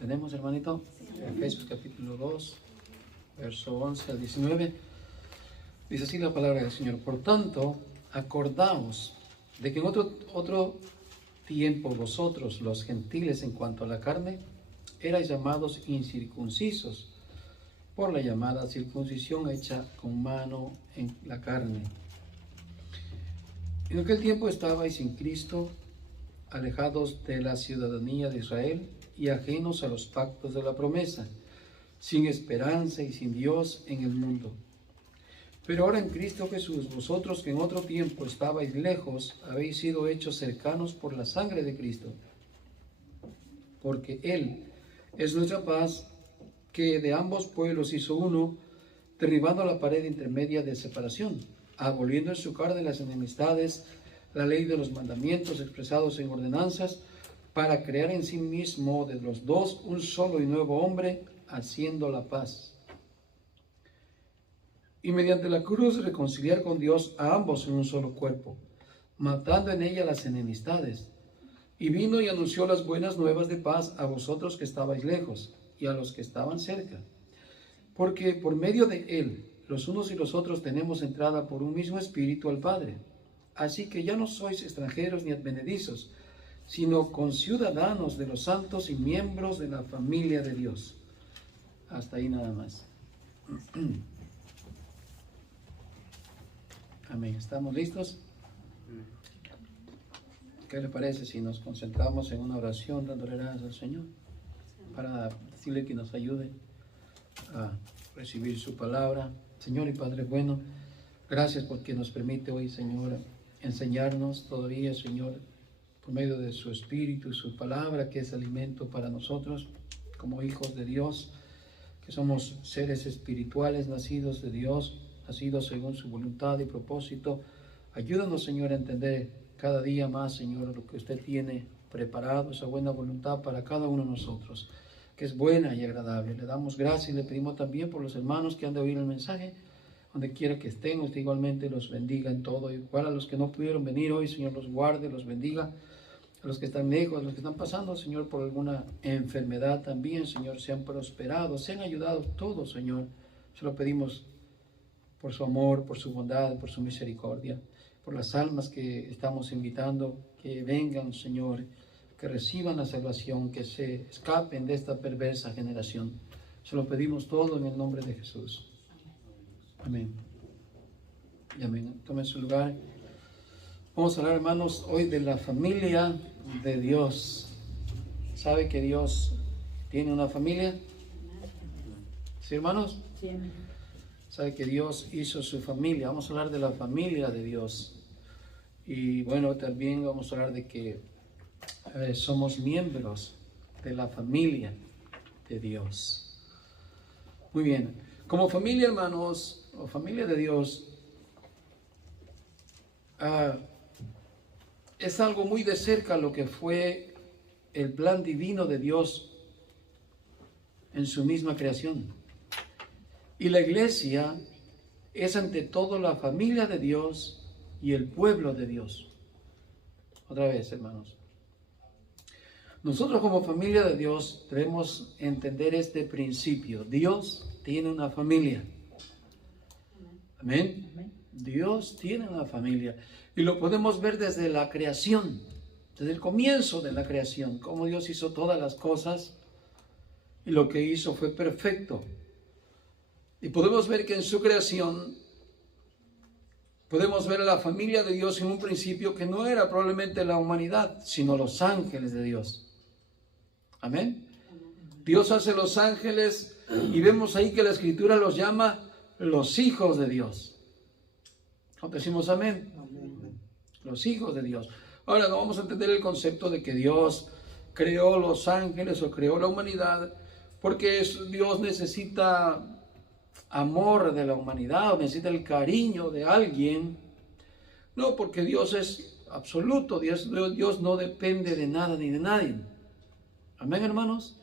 ¿Tenemos, hermanito? Sí. Efesios capítulo 2, verso 11 al 19. Dice así la palabra del Señor. Por tanto, acordaos de que en otro tiempo vosotros, los gentiles en cuanto a la carne, erais llamados incircuncisos por la llamada circuncisión hecha con mano en la carne. En aquel tiempo estabais sin Cristo, alejados de la ciudadanía de Israel y ajenos a los pactos de la promesa, sin esperanza y sin Dios en el mundo. Pero ahora en Cristo Jesús, vosotros que en otro tiempo estabais lejos, habéis sido hechos cercanos por la sangre de Cristo, porque Él es nuestra paz, que de ambos pueblos hizo uno, derribando la pared intermedia de separación, aboliendo en su carne las enemistades, la ley de los mandamientos expresados en ordenanzas, para crear en sí mismo de los dos un solo y nuevo hombre, haciendo la paz. Y mediante la cruz reconciliar con Dios a ambos en un solo cuerpo, matando en ella las enemistades. Y vino y anunció las buenas nuevas de paz a vosotros que estabais lejos y a los que estaban cerca. Porque por medio de Él, los unos y los otros tenemos entrada por un mismo Espíritu al Padre. Así que ya no sois extranjeros ni advenedizos, sino conciudadanos de los santos y miembros de la familia de Dios. Hasta ahí nada más. Amén. ¿Estamos listos? ¿Qué le parece si nos concentramos en una oración dándole gracias al Señor para decirle que nos ayude a recibir su palabra? Señor y Padre bueno, gracias porque nos permite hoy, Señor, enseñarnos todavía, Señor, por medio de su Espíritu, su palabra, que es alimento para nosotros como hijos de Dios, que somos seres espirituales nacidos de Dios, nacidos según su voluntad y propósito. Ayúdanos, Señor, a entender cada día más, Señor, lo que usted tiene preparado, esa buena voluntad para cada uno de nosotros, que es buena y agradable. Le damos gracias y le pedimos también por los hermanos que han de oír el mensaje, donde quiera que estén, usted igualmente los bendiga en todo. Igual a los que no pudieron venir hoy, Señor, los guarde, los bendiga. A los que están lejos, a los que están pasando, Señor, por alguna enfermedad también, Señor, sean prosperados, sean ayudados todos, Señor. Se lo pedimos por su amor, por su bondad, por su misericordia, por las almas que estamos invitando, que vengan, Señor, que reciban la salvación, que se escapen de esta perversa generación. Se lo pedimos todo en el nombre de Jesús. Amén. Y amén. Tomen su lugar. Vamos a hablar, hermanos, hoy de la familia de Dios. ¿Sabe que Dios tiene una familia? ¿Sí, hermanos? Sí. ¿Sabe que Dios hizo su familia? Vamos a hablar de la familia de Dios. Y bueno, también vamos a hablar de que somos miembros de la familia de Dios. Muy bien. Como familia, hermanos, o familia de Dios, es algo muy de cerca lo que fue el plan divino de Dios en su misma creación. Y la iglesia es ante todo la familia de Dios y el pueblo de Dios. Otra vez, hermanos. Nosotros como familia de Dios debemos entender este principio. Dios tiene una familia. Amén. Amén. Dios tiene una familia. Y lo podemos ver desde la creación, desde el comienzo de la creación, cómo Dios hizo todas las cosas y lo que hizo fue perfecto. Y podemos ver que en su creación, podemos ver a la familia de Dios en un principio que no era probablemente la humanidad, sino los ángeles de Dios. Amén. Dios hace los ángeles y vemos ahí que la Escritura los llama los hijos de Dios. ¿No decimos amén? Los hijos de Dios. Ahora no vamos a entender el concepto de que Dios creó los ángeles o creó la humanidad, porque Dios necesita amor de la humanidad o necesita el cariño de alguien. No, porque Dios es absoluto. Dios no depende de nada ni de nadie. Amén, hermanos.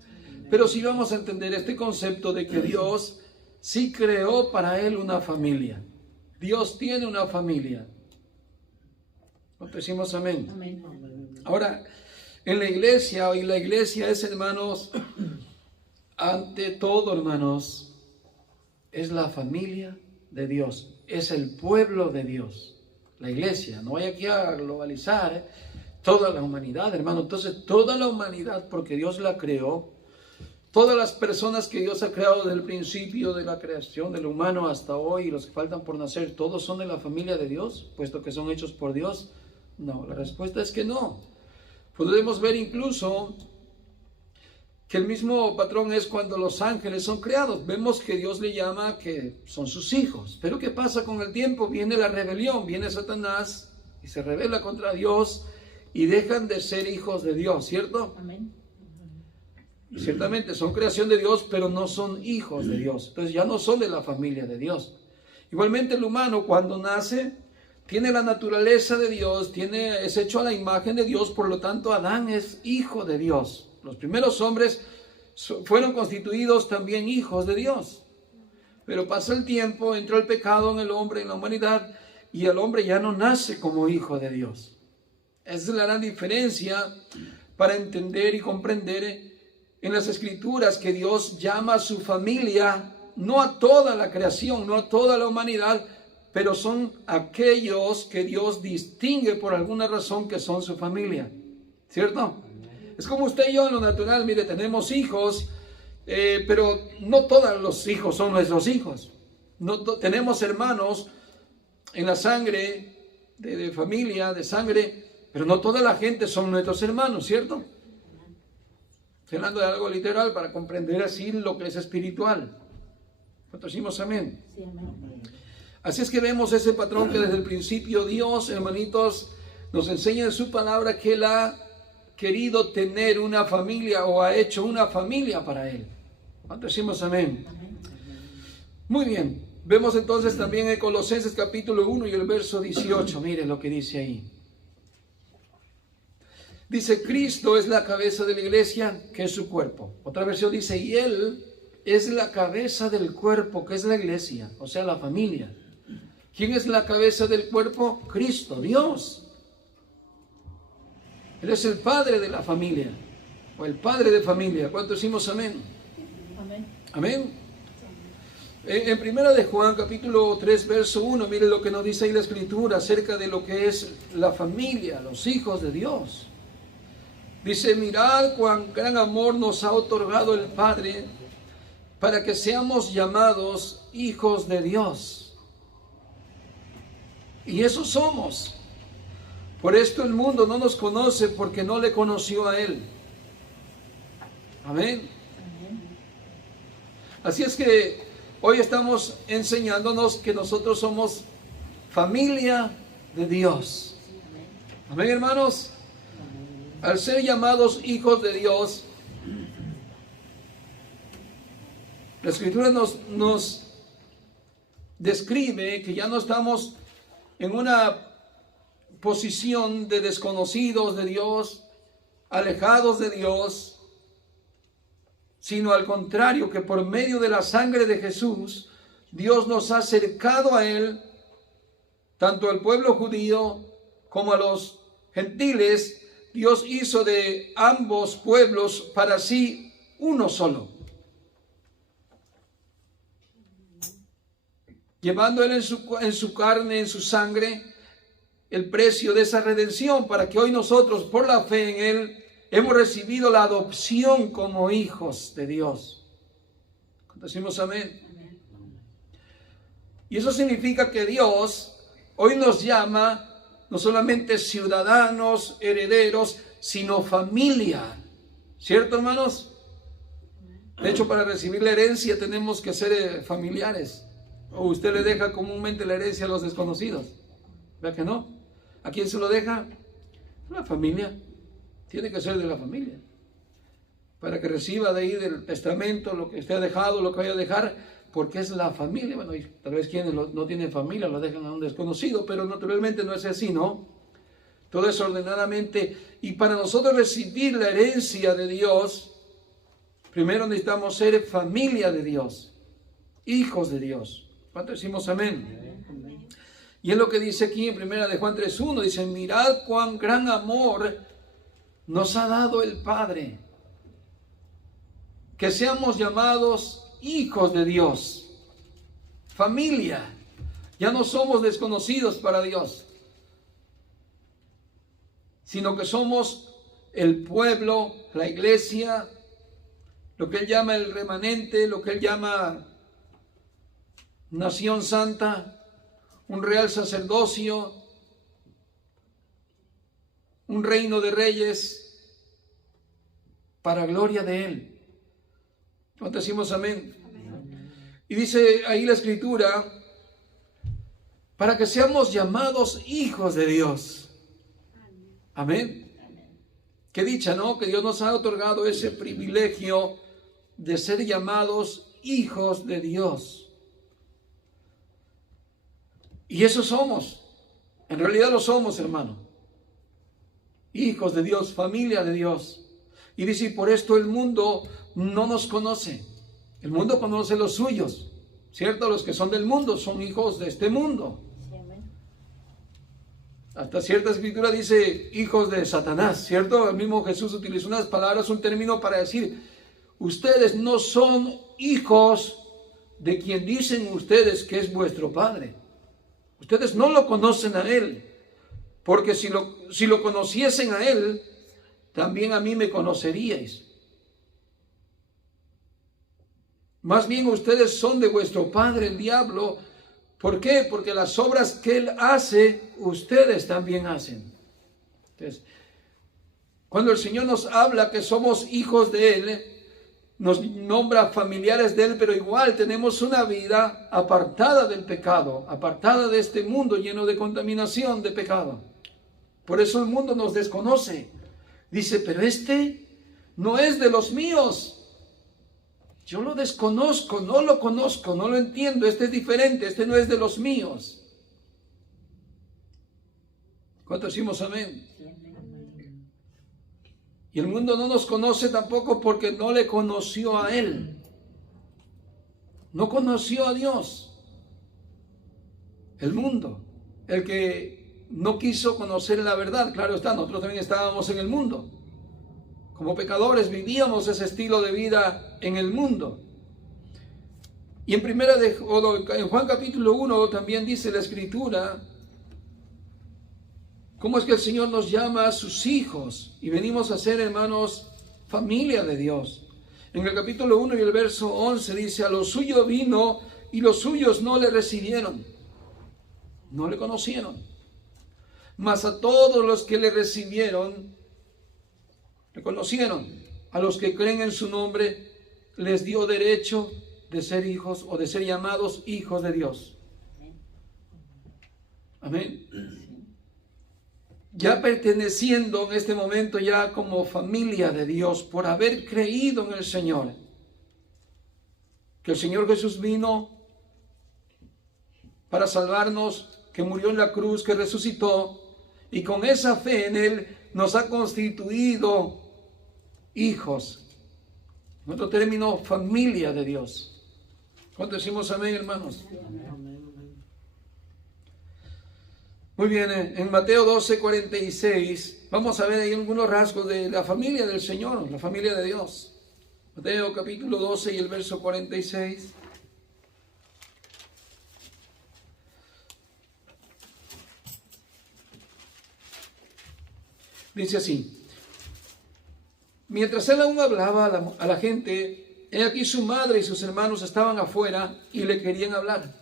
Pero sí vamos a entender este concepto de que Dios sí creó para Él una familia. Dios tiene una familia. ¿No decimos amén? Amén. Ahora, en la iglesia, hoy la iglesia es, hermanos, ante todo, hermanos, es la familia de Dios, es el pueblo de Dios, la iglesia. No hay aquí a globalizar toda la humanidad, hermano. Entonces, toda la humanidad, porque Dios la creó, todas las personas que Dios ha creado desde el principio de la creación del humano hasta hoy, y los que faltan por nacer, ¿todos son de la familia de Dios, puesto que son hechos por Dios? No, la respuesta es que no. Podemos ver incluso que el mismo patrón es cuando los ángeles son creados. Vemos que Dios le llama que son sus hijos. Pero ¿qué pasa con el tiempo? Viene la rebelión, viene Satanás y se rebela contra Dios y dejan de ser hijos de Dios, ¿cierto? Amén. Ciertamente son creación de Dios, pero no son hijos de Dios. Entonces ya no son de la familia de Dios. Igualmente el humano cuando nace tiene la naturaleza de Dios, es hecho a la imagen de Dios, por lo tanto Adán es hijo de Dios. Los primeros hombres fueron constituidos también hijos de Dios. Pero pasa el tiempo, entró el pecado en el hombre, en la humanidad, y el hombre ya no nace como hijo de Dios. Esa es la gran diferencia para entender y comprender en las Escrituras que Dios llama a su familia, no a toda la creación, no a toda la humanidad, pero son aquellos que Dios distingue por alguna razón que son su familia, ¿cierto? Es como usted y yo en lo natural, mire, tenemos hijos, pero no todos los hijos son nuestros hijos. No tenemos hermanos en la sangre, de familia, de sangre, pero no toda la gente son nuestros hermanos, ¿cierto? Estoy hablando de algo literal para comprender así lo que es espiritual. ¿Cuántos decimos amén? Sí, amén. Así es que vemos ese patrón que desde el principio Dios, hermanitos, nos enseña en su palabra que Él ha querido tener una familia o ha hecho una familia para Él. ¿Cuántos decimos amén? Amén. Muy bien. Vemos entonces también en Colosenses capítulo 1 y el verso 18. Miren lo que dice ahí. Dice, Cristo es la cabeza de la iglesia, que es su cuerpo. Otra versión dice, y Él es la cabeza del cuerpo, que es la iglesia, o sea, la familia. ¿Quién es la cabeza del cuerpo? Cristo, Dios. Él es el padre de la familia, o el padre de familia. ¿Cuántos decimos amén? Amén. Amén. En primera de Juan, capítulo 3, verso 1, miren lo que nos dice ahí la Escritura acerca de lo que es la familia, los hijos de Dios. Dice, mirad cuán gran amor nos ha otorgado el Padre para que seamos llamados hijos de Dios. Y eso somos. Por esto el mundo no nos conoce porque no le conoció a Él. Amén. Amén. Así es que hoy estamos enseñándonos que nosotros somos familia de Dios. Amén, hermanos. Al ser llamados hijos de Dios, la Escritura nos describe que ya no estamos en una posición de desconocidos de Dios, alejados de Dios, sino al contrario, que por medio de la sangre de Jesús, Dios nos ha acercado a Él, tanto al pueblo judío como a los gentiles. Dios hizo de ambos pueblos para sí uno solo, llevando Él en su carne, en su sangre, el precio de esa redención, para que hoy nosotros, por la fe en Él, hemos recibido la adopción como hijos de Dios. Decimos amén. Amén. Y eso significa que Dios hoy nos llama no solamente ciudadanos, herederos, sino familia. ¿Cierto, hermanos? De hecho, para recibir la herencia tenemos que ser familiares. O usted le deja comúnmente la herencia a los desconocidos. ¿Verdad que no? ¿A quién se lo deja? A la familia. Tiene que ser de la familia. Para que reciba de ahí del testamento lo que usted ha dejado, lo que vaya a dejar, porque es la familia. Bueno, y tal vez quienes no tienen familia lo dejan a un desconocido, pero naturalmente no es así, ¿no? Todo es ordenadamente. Y para nosotros recibir la herencia de Dios, primero necesitamos ser familia de Dios, hijos de Dios. ¿Cuántos decimos amén? Amén. Y es lo que dice aquí en primera de Juan 3:1, dice, mirad cuán gran amor nos ha dado el Padre. que seamos llamados hijos de Dios, familia. Ya no somos desconocidos para Dios, sino que somos el pueblo, la iglesia, lo que Él llama el remanente, lo que Él llama nación santa, un real sacerdocio, un reino de reyes, para gloria de Él. ¿Cuánto decimos amén? Amén. Y dice ahí la Escritura, para que seamos llamados hijos de Dios. Amén. Qué dicha, ¿no? Que Dios nos ha otorgado ese privilegio de ser llamados hijos de Dios. Y eso somos. En realidad lo somos, hermano. Hijos de Dios, familia de Dios. Y dice, por esto el mundo no nos conoce. El mundo conoce los suyos, ¿cierto? Los que son del mundo son hijos de este mundo. Hasta cierta escritura dice hijos de Satanás, ¿cierto? El mismo Jesús utilizó unas palabras, un término para decir, ustedes no son hijos de quien dicen ustedes que es vuestro Padre. Ustedes no lo conocen a Él, porque si lo conociesen a Él, también a mí me conoceríais. Más bien ustedes son de vuestro padre el diablo. ¿Por qué? Porque las obras que él hace, ustedes también hacen. Entonces, cuando el Señor nos habla que somos hijos de Él, nos nombra familiares de Él, pero igual tenemos una vida apartada del pecado, apartada de este mundo lleno de contaminación, de pecado. Por eso el mundo nos desconoce. Dice, pero este no es de los míos. Yo lo desconozco, no lo conozco, no lo entiendo. Este es diferente, este no es de los míos. ¿Cuántos decimos amén? Y el mundo no nos conoce tampoco porque no le conoció a Él. No conoció a Dios. El mundo, el que no quiso conocer la verdad, claro está, nosotros también estábamos en el mundo. Como pecadores vivíamos ese estilo de vida en el mundo. Y en Juan capítulo 1 también dice la Escritura, cómo es que el Señor nos llama a sus hijos y venimos a ser, hermanos, familia de Dios. En el capítulo 1 y el verso 11 dice, a lo suyo vino y los suyos no le recibieron, no le conocieron. Mas a todos los que le recibieron, le conocieron. A los que creen en su nombre, les dio derecho de ser hijos o de ser llamados hijos de Dios. Amén. Ya perteneciendo en este momento ya como familia de Dios, por haber creído en el Señor. Que el Señor Jesús vino para salvarnos, que murió en la cruz, que resucitó, y con esa fe en Él nos ha constituido hijos. En otro término, familia de Dios. ¿Cuánto decimos amén, hermanos? Muy bien, en Mateo 12:46 vamos a ver ahí algunos rasgos de la familia del Señor, la familia de Dios. Mateo capítulo 12 y el verso 46. Dice así, mientras él aún hablaba a la gente, he aquí su madre y sus hermanos estaban afuera y le querían hablar.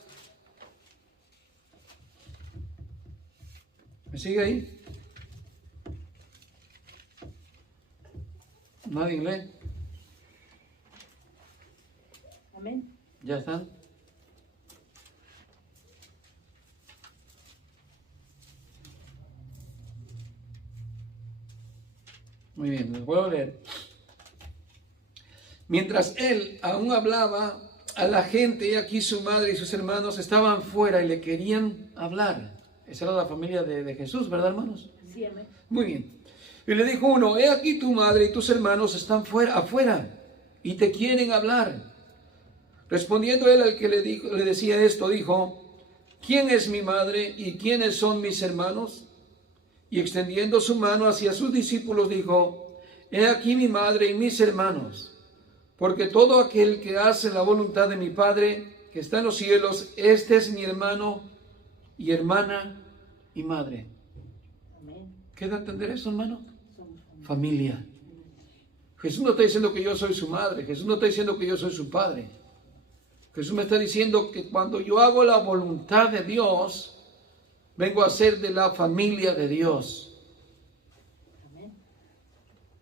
¿Me sigue ahí? ¿Nadie lee? Amén. ¿Ya están? Muy bien, les voy a leer. Mientras él aún hablaba a la gente, y aquí su madre y sus hermanos estaban fuera y le querían hablar. Esa era la familia de Jesús, ¿verdad, hermanos? Sí, amén. Muy bien. Y le dijo uno, he aquí tu madre y tus hermanos están afuera y te quieren hablar. Respondiendo él al que le decía esto, dijo, ¿quién es mi madre y quiénes son mis hermanos? Y extendiendo su mano hacia sus discípulos dijo, he aquí mi madre y mis hermanos, porque todo aquel que hace la voluntad de mi Padre que está en los cielos, este es mi hermano y hermana y madre. Amén. ¿Qué da a entender eso, hermano? Somos Familia. Jesús no está diciendo que yo soy su madre, Jesús no está diciendo que yo soy su padre. Jesús me está diciendo que cuando yo hago la voluntad de Dios, vengo a ser de la familia de Dios. Amén.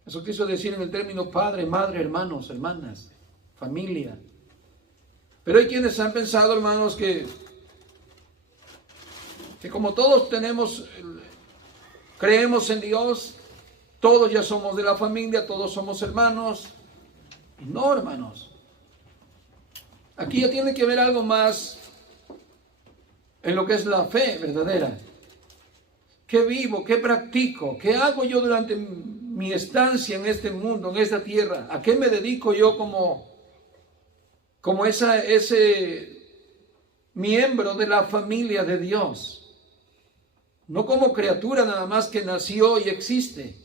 Eso quiso decir en el término padre, madre, hermanos, hermanas, familia. Pero hay quienes han pensado, hermanos, que como todos creemos en Dios, todos ya somos de la familia, todos somos hermanos. Y no, hermanos. Aquí ya tiene que ver algo más en lo que es la fe verdadera. ¿Qué vivo? ¿Qué practico? ¿Qué hago yo durante mi estancia en este mundo, en esta tierra? ¿A qué me dedico yo como ese miembro de la familia de Dios? No como criatura nada más que nació y existe.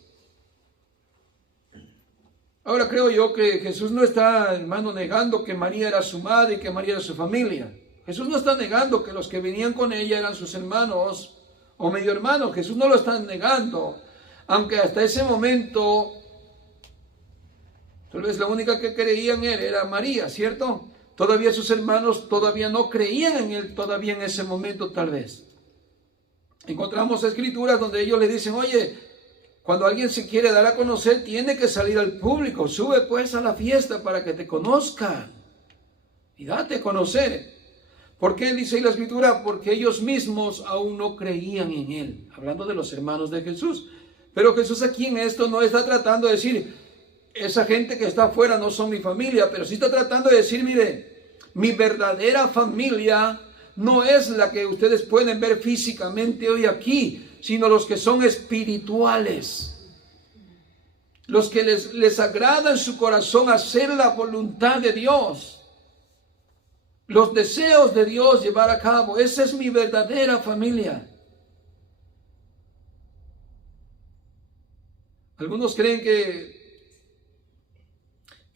Ahora creo yo que Jesús no está, hermano, negando que María era su madre y que María era su familia. Jesús no está negando que los que venían con ella eran sus hermanos o medio hermanos. Jesús no lo está negando. Aunque hasta ese momento, tal vez la única que creía en él era María, ¿cierto? Todavía sus hermanos todavía no creían en él, todavía en ese momento tal vez. Encontramos escrituras donde ellos le dicen, oye, cuando alguien se quiere dar a conocer, tiene que salir al público. Sube pues a la fiesta para que te conozcan. Y date a conocer. ¿Por qué dice ahí la escritura? Porque ellos mismos aún no creían en él. Hablando de los hermanos de Jesús. Pero Jesús aquí en esto no está tratando de decir, esa gente que está afuera no son mi familia. Pero sí está tratando de decir, mire, mi verdadera familia no es la que ustedes pueden ver físicamente hoy aquí, sino los que son espirituales, los que les agrada en su corazón hacer la voluntad de Dios, los deseos de Dios llevar a cabo. Esa es mi verdadera familia. Algunos creen que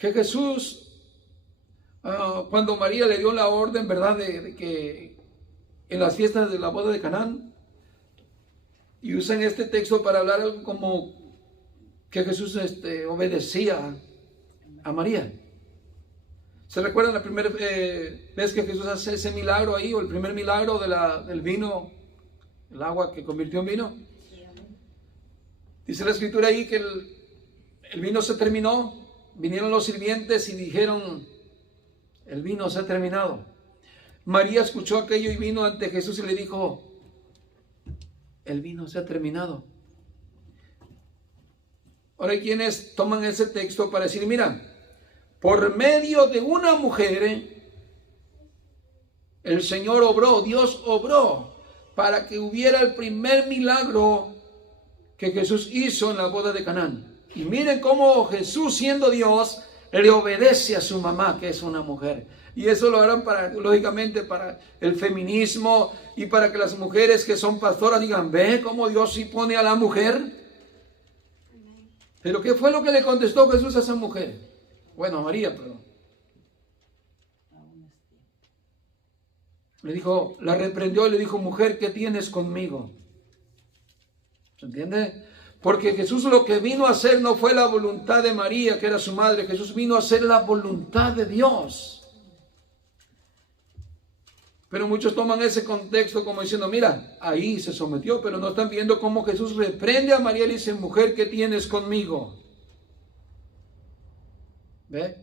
Jesús, cuando María le dio la orden, ¿verdad?, de que en las fiestas de la boda de Canaán, y usan este texto para hablar algo como que Jesús obedecía a María. ¿Se recuerdan la primera vez que Jesús hace ese milagro ahí, o el primer milagro del vino, el agua que convirtió en vino? Dice la escritura ahí que el vino se terminó, vinieron los sirvientes y dijeron, el vino se ha terminado. María escuchó aquello y vino ante Jesús y le dijo, el vino se ha terminado. Ahora hay quienes toman ese texto para decir, mira, por medio de una mujer, el Señor obró, Dios obró, para que hubiera el primer milagro que Jesús hizo en la boda de Canaán. Y miren cómo Jesús, siendo Dios, le obedece a su mamá, que es una mujer. Y eso lo harán lógicamente para el feminismo y para que las mujeres que son pastoras digan, ve cómo Dios sí pone a la mujer. Pero ¿qué fue lo que le contestó Jesús a esa mujer? Bueno, a María, perdón. Le dijo, la reprendió y le dijo, mujer, ¿qué tienes conmigo? ¿Se entiende? Porque Jesús lo que vino a hacer no fue la voluntad de María, que era su madre. Jesús vino a hacer la voluntad de Dios. Pero muchos toman ese contexto como diciendo, mira, ahí se sometió, pero no están viendo cómo Jesús reprende a María y le dice, mujer, ¿qué tienes conmigo? ¿Ve?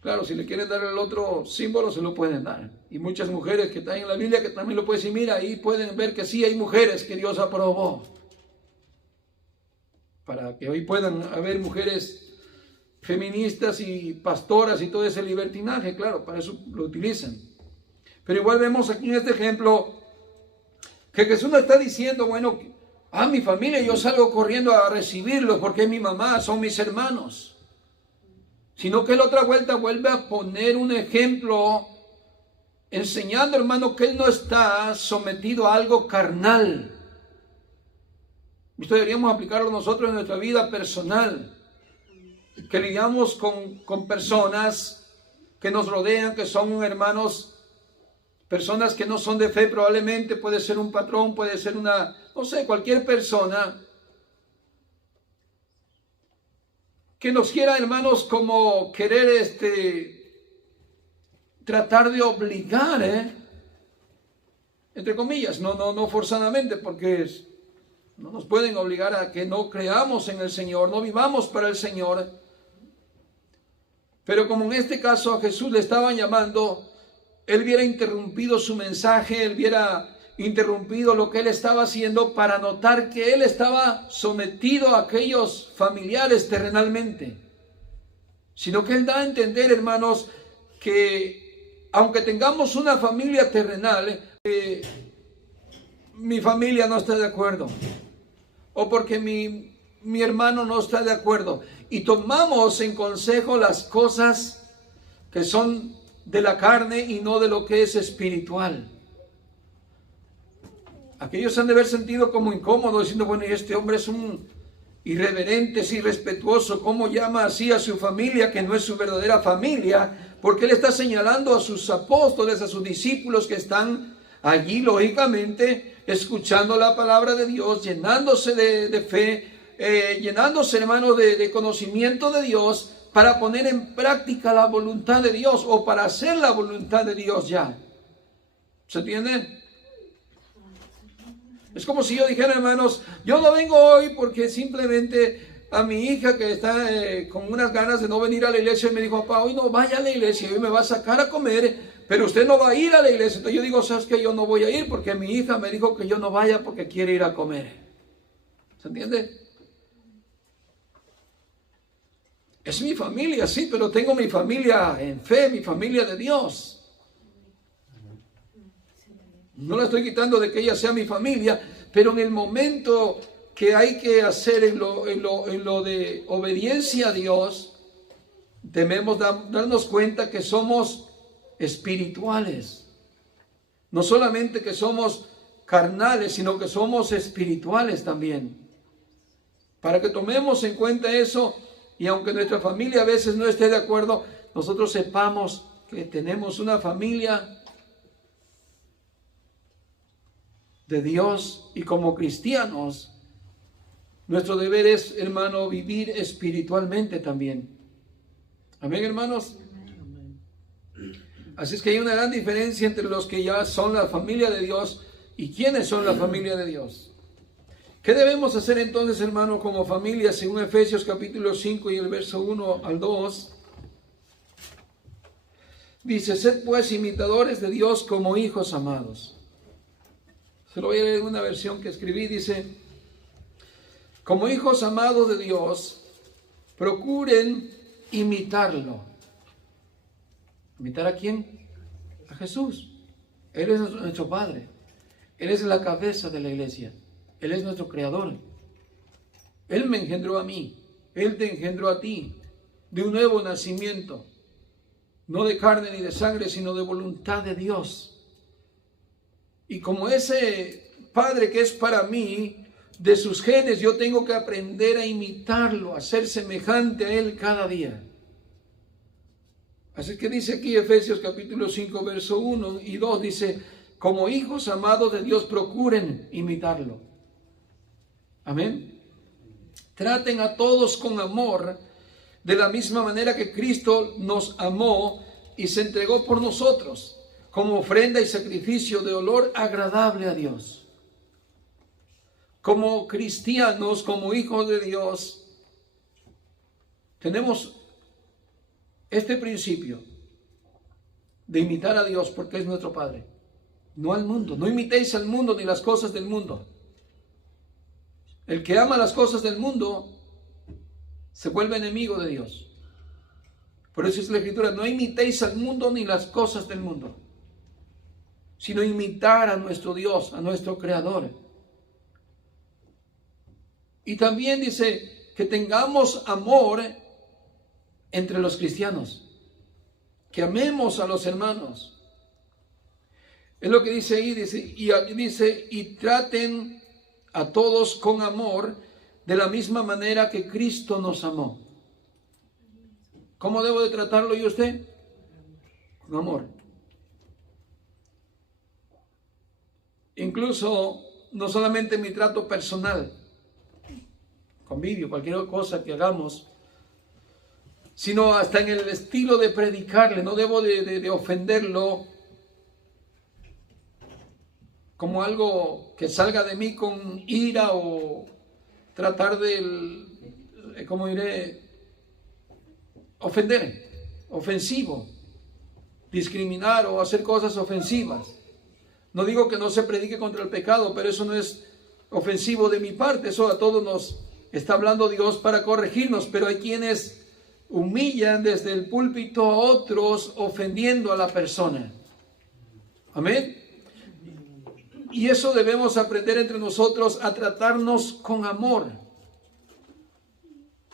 Claro, si le quieren dar el otro símbolo, se lo pueden dar. Y muchas mujeres que están en la Biblia que también lo pueden decir, mira, ahí pueden ver que sí hay mujeres que Dios aprobó. Para que hoy puedan haber mujeres feministas y pastoras y todo ese libertinaje, claro, para eso lo utilizan. Pero igual vemos aquí en este ejemplo que Jesús no está diciendo, bueno, a mi familia yo salgo corriendo a recibirlos porque es mi mamá, son mis hermanos. Sino que la otra vuelta vuelve a poner un ejemplo enseñando, hermano, que él no está sometido a algo carnal. Esto deberíamos aplicarlo nosotros en nuestra vida personal. que lidiamos con personas que nos rodean, que son hermanos, personas que no son de fe, probablemente puede ser un patrón, puede ser no sé, cualquier persona que nos quiera, hermanos, como querer tratar de obligar, entre comillas, no forzadamente, porque no nos pueden obligar a que no creamos en el Señor, no vivamos para el Señor. Pero como en este caso a Jesús le estaban llamando, él hubiera interrumpido su mensaje, él hubiera interrumpido lo que él estaba haciendo para notar que él estaba sometido a aquellos familiares terrenalmente. Sino que él da a entender, hermanos, que aunque tengamos una familia terrenal, mi familia no está de acuerdo, o porque mi hermano no está de acuerdo, y tomamos en consejo las cosas que son de la carne y no de lo que es espiritual. Aquellos han de haber sentido como incómodos, diciendo, bueno, y este hombre es un irreverente, es irrespetuoso, ¿cómo llama así a su familia que no es su verdadera familia? Porque él está señalando a sus apóstoles, a sus discípulos que están allí, lógicamente, escuchando la palabra de Dios, llenándose de fe, llenándose, hermanos, de conocimiento de Dios, para poner en práctica la voluntad de Dios, o para hacer la voluntad de Dios ya. ¿Se entiende? Es como si yo dijera, hermanos, yo no vengo hoy porque simplemente a mi hija que está con unas ganas de no venir a la iglesia, me dijo, papá, hoy no vaya a la iglesia, hoy me va a sacar a comer, pero usted no va a ir a la iglesia. Entonces yo digo, ¿sabes qué? Yo no voy a ir porque mi hija me dijo que yo no vaya porque quiere ir a comer. ¿Se entiende? Es mi familia, sí, pero tengo mi familia en fe, mi familia de Dios. No la estoy quitando de que ella sea mi familia, pero en el momento que hay que hacer en lo de obediencia a Dios, debemos darnos cuenta que somos espirituales. No solamente que somos carnales, sino que somos espirituales también. Para que tomemos en cuenta eso, y aunque nuestra familia a veces no esté de acuerdo, nosotros sepamos que tenemos una familia de Dios, y como cristianos, nuestro deber es, hermano, vivir espiritualmente también. Amén, hermanos. Así es que hay una gran diferencia entre los que ya son la familia de Dios y quienes son la familia de Dios. ¿Qué debemos hacer entonces, hermano, como familia? Según Efesios capítulo 5 y el verso 1 al 2, dice, sed pues imitadores de Dios como hijos amados. Se lo voy a leer en una versión que escribí, dice, como hijos amados de Dios, procuren imitarlo. ¿Imitar a quién? A Jesús. Él es nuestro Padre. Él es la cabeza de la iglesia. Él es nuestro creador. Él me engendró a mí. Él te engendró a ti. De un nuevo nacimiento. No de carne ni de sangre, sino de voluntad de Dios. Y como ese Padre que es para mí, de sus genes yo tengo que aprender a imitarlo, a ser semejante a Él cada día. Así que dice aquí Efesios capítulo 5, verso 1 y 2, dice, como hijos amados de Dios, procuren imitarlo. Amén. Traten a todos con amor, de la misma manera que Cristo nos amó y se entregó por nosotros, como ofrenda y sacrificio de olor agradable a Dios. Como cristianos, como hijos de Dios, tenemos este principio de imitar a Dios porque es nuestro Padre, no al mundo. No imitéis al mundo ni las cosas del mundo. El que ama las cosas del mundo se vuelve enemigo de Dios. Por eso es la Escritura, no imitéis al mundo ni las cosas del mundo, sino imitar a nuestro Dios, a nuestro Creador. Y también dice que tengamos amor entre los cristianos, que amemos a los hermanos. Es lo que dice ahí, dice, y traten a todos con amor, de la misma manera que Cristo nos amó. ¿Cómo debo de tratarlo yo usted? Con amor. Incluso, no solamente mi trato personal, convivio, cualquier cosa que hagamos, sino hasta en el estilo de predicarle. No debo de ofenderlo como algo que salga de mí con ira o tratar de, ¿cómo diré? Ofensivo, discriminar o hacer cosas ofensivas. No digo que no se predique contra el pecado, pero eso no es ofensivo de mi parte. Eso a todos nos está hablando Dios para corregirnos, pero hay quienes humillan desde el púlpito a otros ofendiendo a la persona. Amén. Y eso debemos aprender entre nosotros, a tratarnos con amor.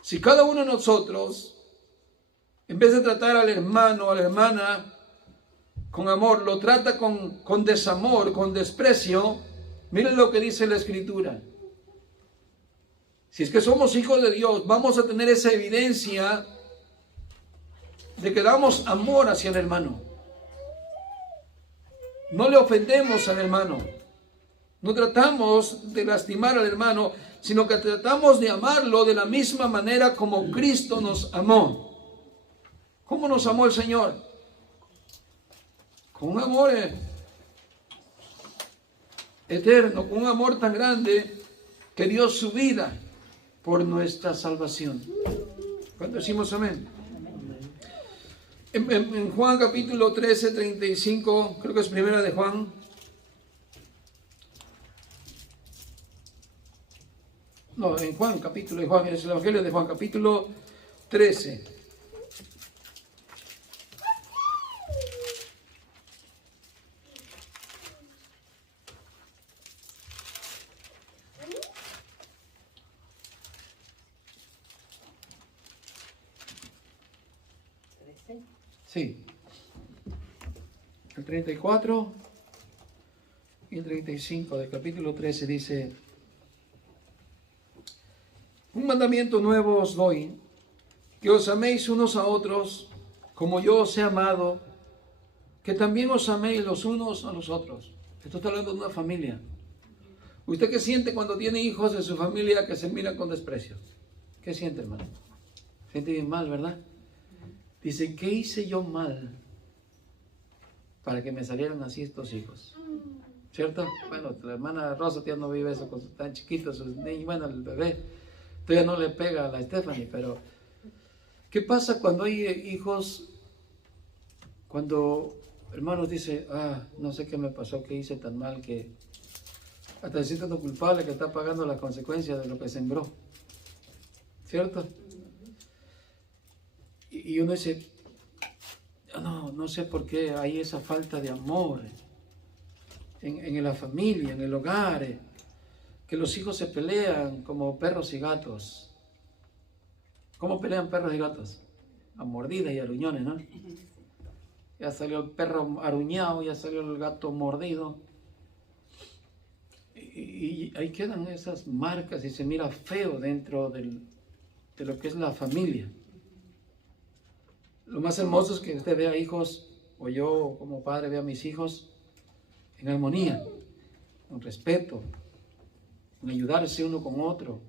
Si cada uno de nosotros, en vez de tratar al hermano o a la hermana con amor, lo trata con desamor, con desprecio, miren lo que dice la Escritura. Si es que somos hijos de Dios, vamos a tener esa evidencia de que damos amor hacia el hermano. No le ofendemos al hermano. No tratamos de lastimar al hermano, sino que tratamos de amarlo de la misma manera como Cristo nos amó. ¿Cómo nos amó el Señor? Con un amor eterno, con un amor tan grande que dio su vida por nuestra salvación. ¿Cuándo decimos amén? En Juan capítulo 13, 35, creo que es primera de Juan. No, en Juan, capítulo de Juan, es el Evangelio de Juan, capítulo 13. Sí. El 34 y el 35 del capítulo 13 dice: un mandamiento nuevo os doy, que os améis unos a otros, como yo os he amado, que también os améis los unos a los otros. Esto está hablando de una familia. ¿Usted qué siente cuando tiene hijos de su familia que se miran con desprecio? ¿Qué siente, hermano? Siente bien mal, ¿verdad? Dice, ¿qué hice yo mal para que me salieran así estos hijos? ¿Cierto? Bueno, la hermana Rosa todavía no vive eso, con tan chiquitos sus niños. Bueno, el bebé todavía no le pega a la Stephanie, pero ¿qué pasa cuando hay hijos? Cuando hermanos dicen, no sé qué me pasó, qué hice tan mal, que hasta se siente culpable, que está pagando las consecuencias de lo que sembró. ¿Cierto? Y uno dice, no sé por qué hay esa falta de amor en la familia, en el hogar, que los hijos se pelean como perros y gatos. ¿Cómo pelean perros y gatos? A mordidas y aruñones, ¿no? Ya salió el perro aruñado, ya salió el gato mordido. Y ahí quedan esas marcas y se mira feo dentro de lo que es la familia. Lo más hermoso es que usted vea hijos, o yo como padre vea a mis hijos en armonía, con respeto, en ayudarse uno con otro,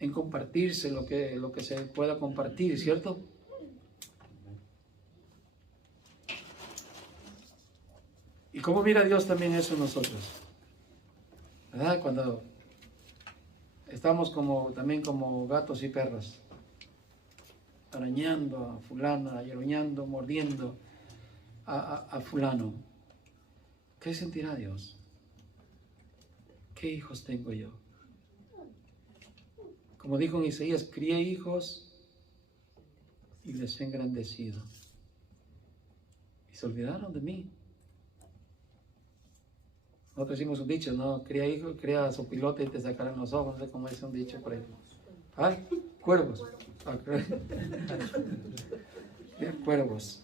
en compartirse lo que se pueda compartir, ¿cierto? ¿Y cómo mira Dios también eso en nosotros? ¿Verdad? Cuando estamos también como gatos y perros, arañando a fulano, arañando, mordiendo a fulano. ¿Qué sentirá Dios? ¿Qué hijos tengo yo? Como dijo en Isaías, crié hijos y les he engrandecido. Y se olvidaron de mí. Nosotros decimos un dicho, ¿no? Cría hijos, cría sopilote y te sacarán los ojos. No sé cómo es un dicho por ahí. Cuervos. Cuervos.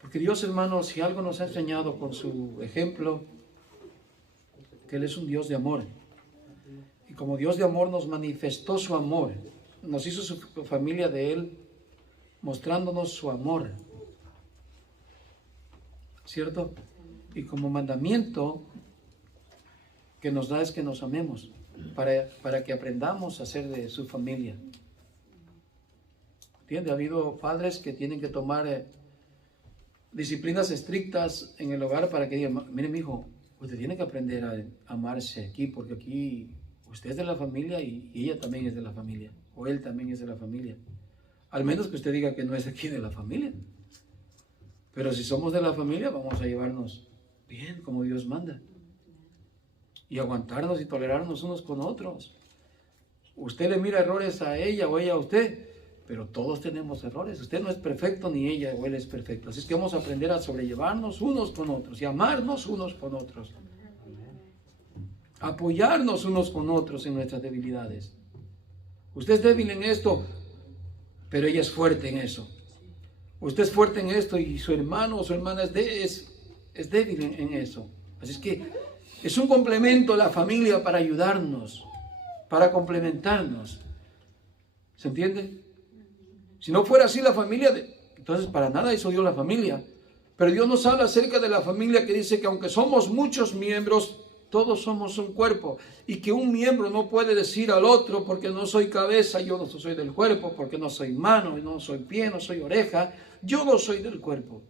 Porque Dios, hermanos, si algo nos ha enseñado por su ejemplo, que Él es un Dios de amor. Y como Dios de amor nos manifestó su amor nos hizo su familia de Él, mostrándonos su amor, ¿cierto? Y como mandamiento que nos da es que nos amemos, para que aprendamos a ser de su familia. ¿Entiende? Ha habido padres que tienen que tomar disciplinas estrictas en el hogar para que digan, mire mi hijo, usted tiene que aprender a amarse aquí, porque aquí usted es de la familia y ella también es de la familia, o él también es de la familia. Al menos que usted diga que no es aquí de la familia. Pero si somos de la familia, vamos a llevarnos bien, como Dios manda. Y aguantarnos y tolerarnos unos con otros. Usted le mira errores a ella o ella a usted, pero todos tenemos errores. Usted no es perfecto ni ella o él es perfecto. Así es que vamos a aprender a sobrellevarnos unos con otros y amarnos unos con otros. Apoyarnos unos con otros en nuestras debilidades. Usted es débil en esto, pero ella es fuerte en eso. Usted es fuerte en esto y su hermano o su hermana es débil en eso. Así es que es un complemento la familia para ayudarnos, para complementarnos. ¿Se entiende? Si no fuera así la familia, entonces para nada hizo Dios la familia. Pero Dios nos habla acerca de la familia que dice que aunque somos muchos miembros, todos somos un cuerpo. Y que un miembro no puede decir al otro, porque no soy cabeza, yo no soy del cuerpo, porque no soy mano, no soy pie, no soy oreja, yo no soy del cuerpo.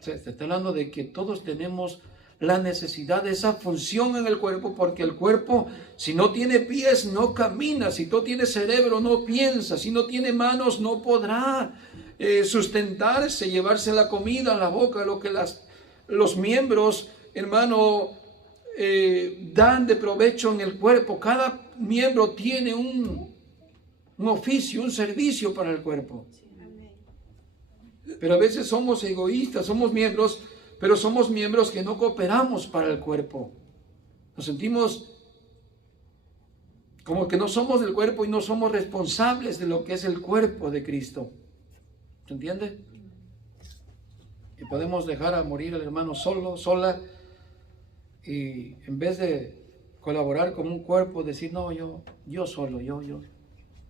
Se está hablando de que todos tenemos la necesidad de esa función en el cuerpo, porque el cuerpo, si no tiene pies, no camina, si no tiene cerebro, no piensa, si no tiene manos, no podrá sustentarse, llevarse la comida a la boca, lo que los miembros, hermano, dan de provecho en el cuerpo. Cada miembro tiene un oficio, un servicio para el cuerpo. Pero a veces somos egoístas, somos miembros, pero somos miembros que no cooperamos para el cuerpo. Nos sentimos como que no somos del cuerpo y no somos responsables de lo que es el cuerpo de Cristo. ¿Se entiende? Y podemos dejar a morir al hermano solo, sola, y en vez de colaborar como un cuerpo, decir, no, yo solo, yo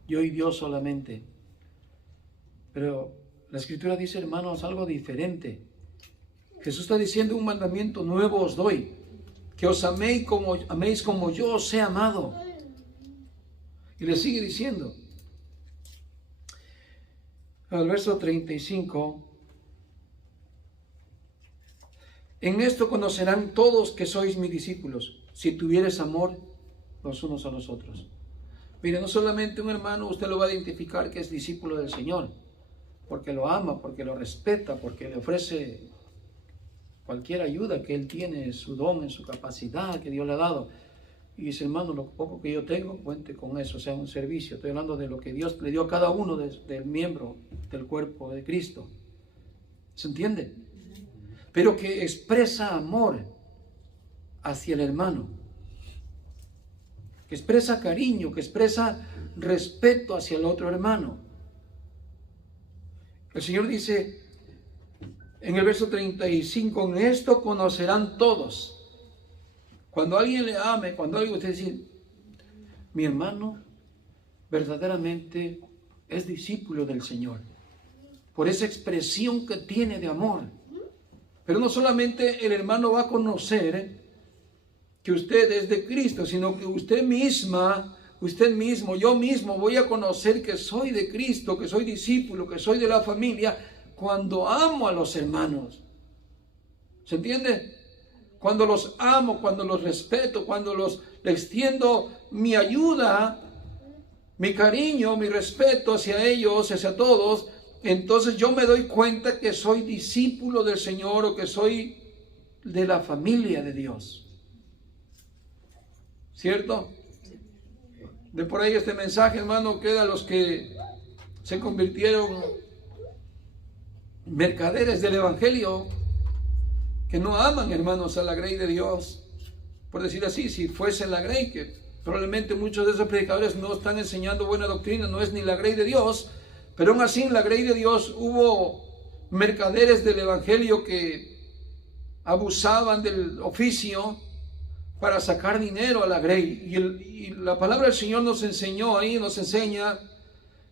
y Dios solamente. Pero la Escritura dice, hermanos, algo diferente. Jesús está diciendo, un mandamiento nuevo os doy, que os améis como yo os he amado. Y le sigue diciendo, al verso 35, en esto conocerán todos que sois mis discípulos, si tuvieres amor los unos a los otros. Mire, no solamente un hermano usted lo va a identificar que es discípulo del Señor, porque lo ama, porque lo respeta, porque le ofrece cualquier ayuda que él tiene, su don, en su capacidad que Dios le ha dado. Y dice, hermano, lo poco que yo tengo, cuente con eso, sea un servicio. Estoy hablando de lo que Dios le dio a cada uno del miembro del cuerpo de Cristo. ¿Se entiende? Pero que expresa amor hacia el hermano, que expresa cariño, que expresa respeto hacia el otro hermano. El Señor dice en el verso 35, en esto conocerán todos. Cuando alguien le ame, cuando alguien usted dice, mi hermano verdaderamente es discípulo del Señor, por esa expresión que tiene de amor. Pero no solamente el hermano va a conocer que usted es de Cristo, sino que usted mismo, yo mismo voy a conocer que soy de Cristo, que soy discípulo, que soy de la familia, cuando amo a los hermanos. ¿Se entiende? Cuando los amo, cuando los respeto, cuando les extiendo mi ayuda, mi cariño, mi respeto hacia ellos, hacia todos, entonces yo me doy cuenta que soy discípulo del Señor o que soy de la familia de Dios. ¿Cierto? De por ahí este mensaje, hermano, queda a los que se convirtieron mercaderes del Evangelio, que no aman, hermanos, a la grey de Dios. Por decir así, si fuese la grey, que probablemente muchos de esos predicadores no están enseñando buena doctrina, no es ni la grey de Dios, pero aún así en la grey de Dios hubo mercaderes del Evangelio que abusaban del oficio, para sacar dinero a la grey. Y la palabra del Señor nos enseñó ahí, nos enseña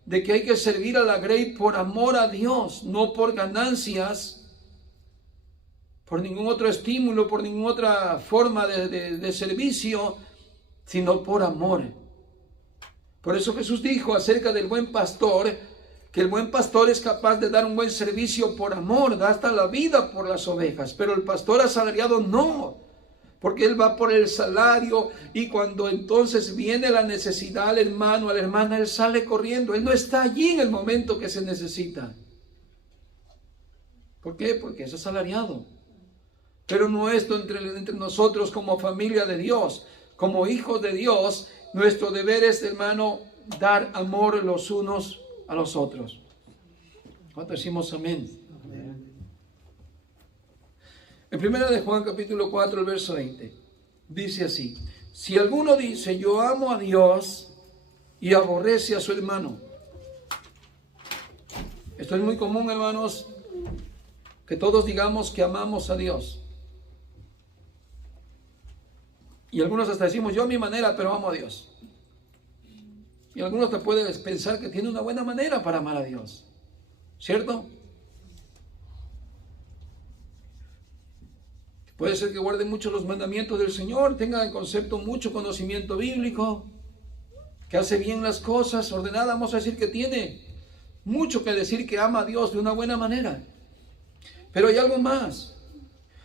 de que hay que servir a la grey por amor a Dios, no por ganancias, por ningún otro estímulo, por ninguna otra forma de servicio, sino por amor. Por eso Jesús dijo acerca del buen pastor, que el buen pastor es capaz de dar un buen servicio por amor, da hasta la vida por las ovejas, pero el pastor asalariado no, porque él va por el salario, y cuando entonces viene la necesidad al hermano, a la hermana, él sale corriendo, él no está allí en el momento que se necesita. ¿Por qué? Porque es asalariado. Pero no esto entre nosotros como familia de Dios, como hijos de Dios, nuestro deber es, hermano, dar amor los unos a los otros. ¿Cuánto decimos amén? Amén. En 1 de Juan capítulo 4, el verso 20, dice así: si alguno dice yo amo a Dios y aborrece a su hermano. Esto es muy común, hermanos, que todos digamos que amamos a Dios. Y algunos hasta decimos yo a mi manera, pero amo a Dios. Y algunos te pueden pensar que tiene una buena manera para amar a Dios, ¿cierto? Puede ser que guarde mucho los mandamientos del Señor, tenga en concepto mucho conocimiento bíblico, que hace bien las cosas, ordenada, vamos a decir que tiene mucho que decir que ama a Dios de una buena manera. Pero hay algo más.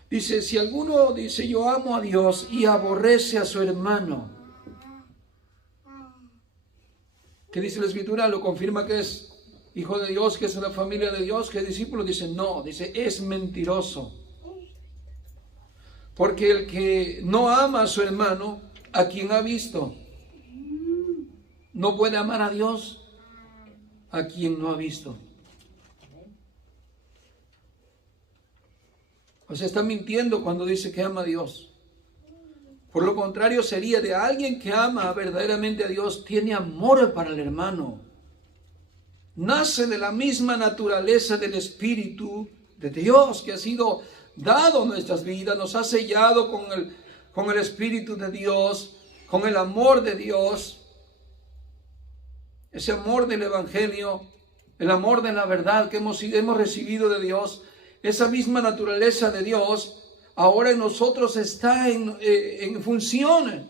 Dice, si alguno dice yo amo a Dios y aborrece a su hermano, ¿qué dice la Escritura? Lo confirma que es hijo de Dios, que es de la familia de Dios, que es discípulo. Dice, no, dice, es mentiroso. Porque el que no ama a su hermano, a quien ha visto, no puede amar a Dios a quien no ha visto. O sea, está mintiendo cuando dice que ama a Dios. Por lo contrario, sería de alguien que ama verdaderamente a Dios, tiene amor para el hermano. Nace de la misma naturaleza del Espíritu de Dios que ha sido dado en nuestras vidas, nos ha sellado con el Espíritu de Dios, con el amor de Dios, ese amor del Evangelio, el amor de la verdad que hemos recibido de Dios. Esa misma naturaleza de Dios ahora en nosotros está en función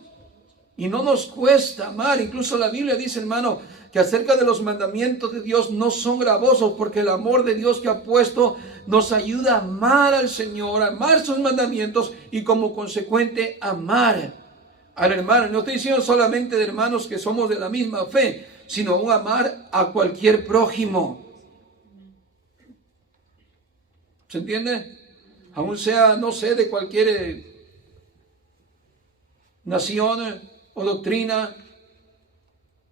y no nos cuesta amar. Incluso la Biblia dice, hermano, que acerca de los mandamientos de Dios no son gravosos, porque el amor de Dios que ha puesto nos ayuda a amar al Señor, a amar sus mandamientos y como consecuente amar al hermano. No estoy diciendo solamente de hermanos que somos de la misma fe, sino un amar a cualquier prójimo. ¿Se entiende? Aún sea, no sé, de cualquier nación o doctrina,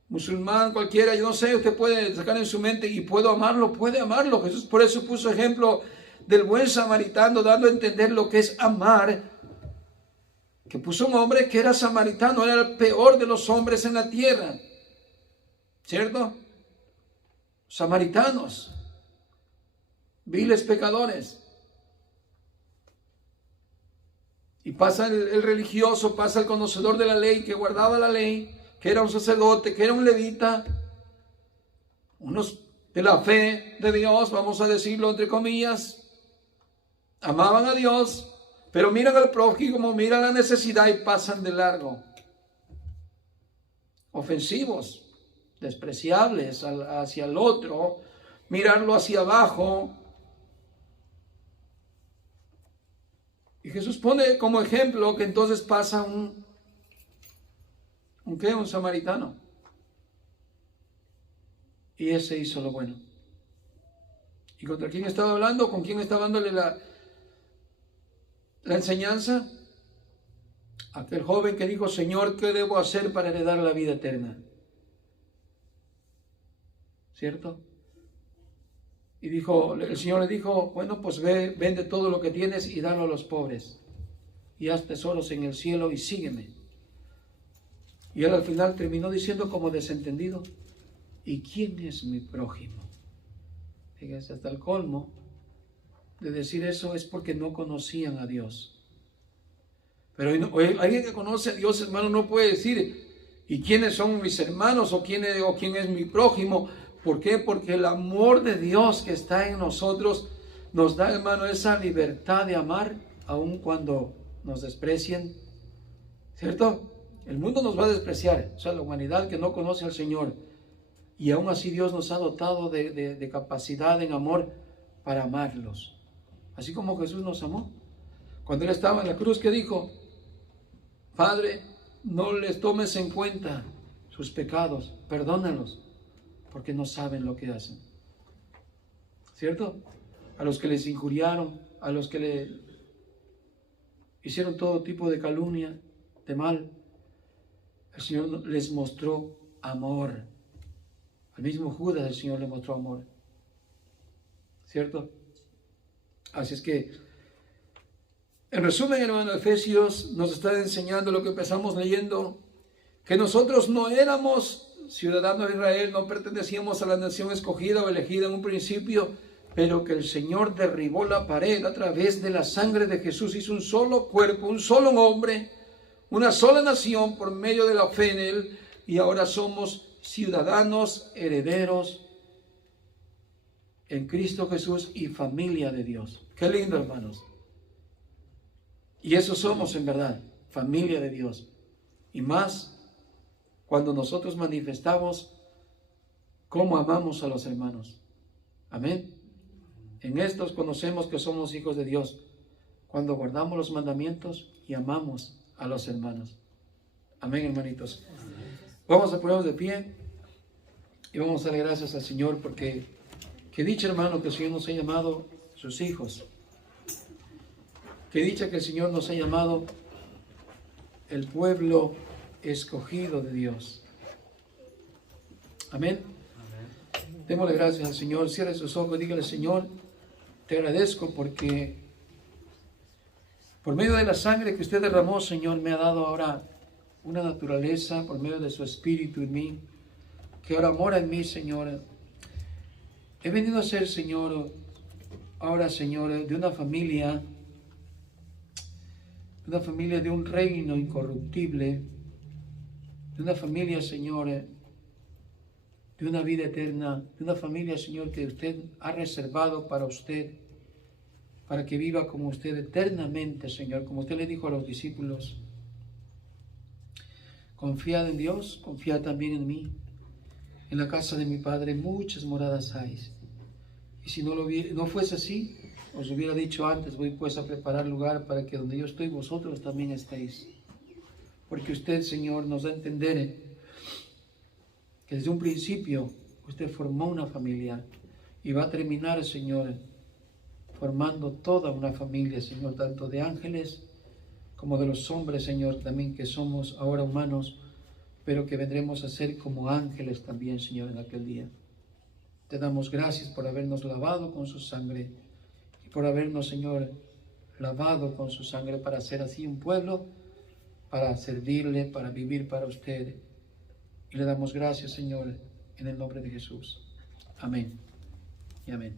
musulmán, cualquiera, yo no sé, usted puede sacar en su mente y puedo amarlo, puede amarlo. Jesús por eso puso ejemplo del buen samaritano, dando a entender lo que es amar, que puso un hombre que era samaritano, era el peor de los hombres en la tierra, ¿cierto? Samaritanos, viles pecadores. Y pasa el religioso, pasa el conocedor de la ley, que guardaba la ley, que era un sacerdote, que era un levita, unos de la fe de Dios, vamos a decirlo entre comillas, amaban a Dios, pero miran al prójimo, miran la necesidad y pasan de largo. Ofensivos, despreciables hacia el otro, mirarlo hacia abajo. Y Jesús pone como ejemplo que entonces pasa un samaritano. Y ese hizo lo bueno. ¿Y contra quién estaba hablando? ¿Con quién estaba dándole la enseñanza? Aquel joven que dijo, Señor, ¿qué debo hacer para heredar la vida eterna? ¿Cierto? Y el Señor le dijo, bueno, pues ve, vende todo lo que tienes y dalo a los pobres. Y haz tesoros en el cielo y sígueme. Y él al final terminó diciendo como desentendido, ¿y quién es mi prójimo? Fíjense, hasta el colmo de decir eso es porque no conocían a Dios. Pero alguien que conoce a Dios, hermano, no puede decir, ¿y quiénes son mis hermanos o quién es mi prójimo? ¿Por qué? Porque el amor de Dios que está en nosotros nos da, hermano, esa libertad de amar, aun cuando nos desprecien, ¿cierto? El mundo nos va a despreciar, o sea, la humanidad que no conoce al Señor. Y aún así Dios nos ha dotado de capacidad en amor para amarlos. Así como Jesús nos amó. Cuando Él estaba en la cruz, ¿qué dijo? Padre, no les tomes en cuenta sus pecados, perdónalos, porque no saben lo que hacen. ¿Cierto? A los que les injuriaron, a los que le hicieron todo tipo de calumnia, de mal, el Señor les mostró amor. Al mismo Judas el Señor le mostró amor. ¿Cierto? Así es que, en resumen, hermano, Efesios nos está enseñando lo que empezamos leyendo, que nosotros no éramos ciudadanos de Israel, no pertenecíamos a la nación escogida o elegida en un principio, pero que el Señor derribó la pared a través de la sangre de Jesús, hizo un solo cuerpo, un solo hombre, una sola nación por medio de la fe en Él, y ahora somos ciudadanos, herederos en Cristo Jesús y familia de Dios. Qué lindo, hermanos. Y eso somos en verdad, familia de Dios. Y más cuando nosotros manifestamos cómo amamos a los hermanos. Amén. En estos conocemos que somos hijos de Dios, cuando guardamos los mandamientos y amamos a los hermanos. Amén, hermanitos. Vamos a ponernos de pie y vamos a darle gracias al Señor porque que dicha, hermano, que el Señor nos ha llamado sus hijos. Que dicha que el Señor nos ha llamado el pueblo escogido de Dios. Amén. Démosle gracias al Señor. Cierre sus ojos y dígale: Señor, te agradezco porque por medio de la sangre que usted derramó, Señor, me ha dado ahora una naturaleza por medio de su Espíritu en mí, que ahora mora en mí, Señor. He venido a ser, Señor, ahora, Señor, de una familia de un reino incorruptible, de una familia, Señor, de una vida eterna, de una familia, Señor, que usted ha reservado para usted, para que viva como usted eternamente, Señor, como usted le dijo a los discípulos. Confiad en Dios, confiad también en mí. En la casa de mi Padre muchas moradas hay. Y si no fuese así, os hubiera dicho antes: voy pues a preparar lugar para que donde yo estoy, vosotros también estéis. Porque usted, Señor, nos da a entender que desde un principio usted formó una familia y va a terminar, Señor, formando toda una familia, Señor, tanto de ángeles como de los hombres, Señor, también que somos ahora humanos, pero que vendremos a ser como ángeles también, Señor, en aquel día. Te damos gracias por habernos lavado con su sangre y por habernos, Señor, lavado con su sangre para ser así un pueblo, para servirle, para vivir para usted. Y le damos gracias, Señor, en el nombre de Jesús. Amén y amén.